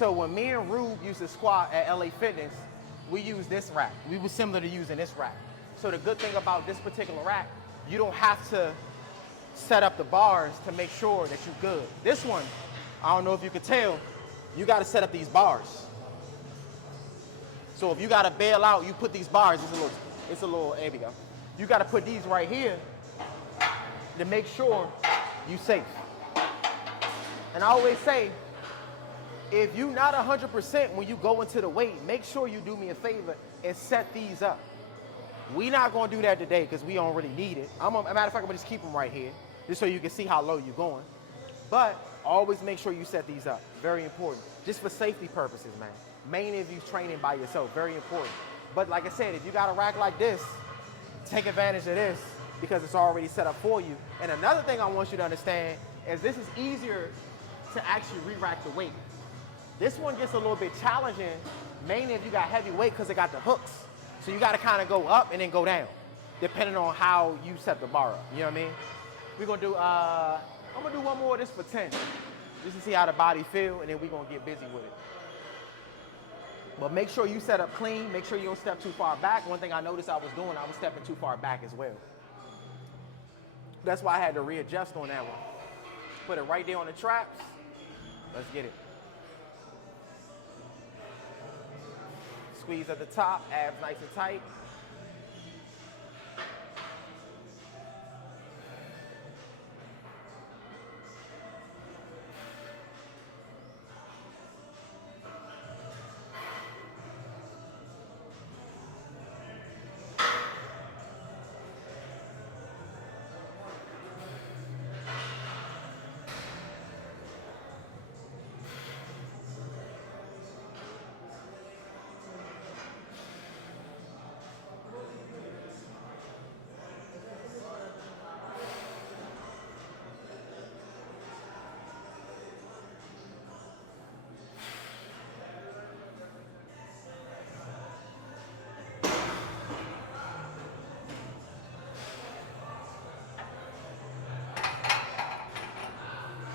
So when me and Rube used to squat at LA Fitness, we used this rack. We were similar to using this rack. So the good thing about this particular rack, you don't have to set up the bars to make sure that you're good. This one, I don't know if you could tell, you gotta set up these bars. So if you gotta bail out, you put these bars, it's a little, there we go. You gotta put these right here to make sure you safe. And I always say, if you're not 100% when you go into the weight, make sure you do me a favor and set these up. We not gonna do that today because we don't really need it. As a matter of fact, I'm gonna just keep them right here, just so you can see how low you're going. But always make sure you set these up. Very important. Just for safety purposes, man. Mainly if you're training by yourself, very important. But like I said, if you got a rack like this, take advantage of this because it's already set up for you. And another thing I want you to understand is this is easier to actually re-rack the weight. This one gets a little bit challenging, mainly if you got heavy weight because it got the hooks. So you got to kind of go up and then go down, depending on how you set the bar up. You know what I mean? We're gonna do, I'm gonna do one more of this for 10, just to see how the body feel, and then we're gonna get busy with it. But make sure you set up clean. Make sure you don't step too far back. One thing I noticed I was doing, I was stepping too far back as well. That's why I had to readjust on that one. Put it right there on the traps. Let's get it. Squeeze at the top, abs nice and tight.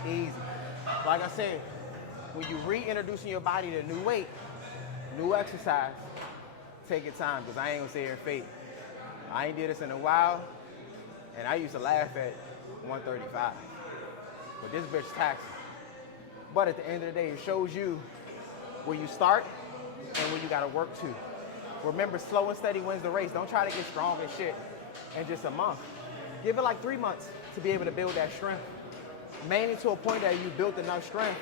Easy. Like I said, when you reintroducing your body to new weight, new exercise, take your time, because I ain't gonna sit here and fake. I ain't did this in a while, and I used to laugh at 135. But this bitch taxing. But at the end of the day, it shows you where you start and where you gotta work to. Remember, slow and steady wins the race. Don't try to get strong and shit in just a month. Give it like 3 months to be able to build that strength. Mainly to a point that you built enough strength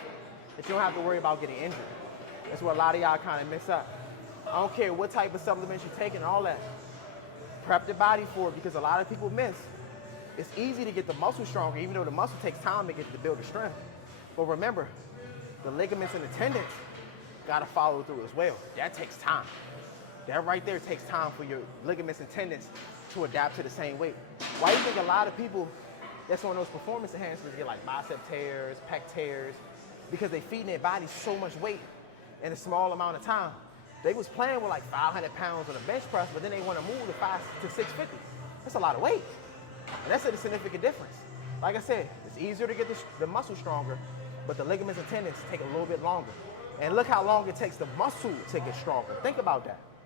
that you don't have to worry about getting injured. That's what a lot of y'all kind of miss up. I don't care what type of supplements you're taking, all that. Prep the body for it, because a lot of people miss. It's easy to get the muscle stronger, even though the muscle takes time to build the strength. But remember, the ligaments and the tendons gotta follow through as well. That takes time. That right there takes time for your ligaments and tendons to adapt to the same weight. Why do you think a lot of people that's on those performance enhancements get like bicep tears, pec tears? Because they feeding their bodies so much weight in a small amount of time. They was playing with like 500 pounds on a bench press, but then they want to move to 650. That's a lot of weight. And that's a significant difference. Like I said, it's easier to get the muscle stronger, but the ligaments and tendons take a little bit longer. And look how long it takes the muscle to get stronger. Think about that.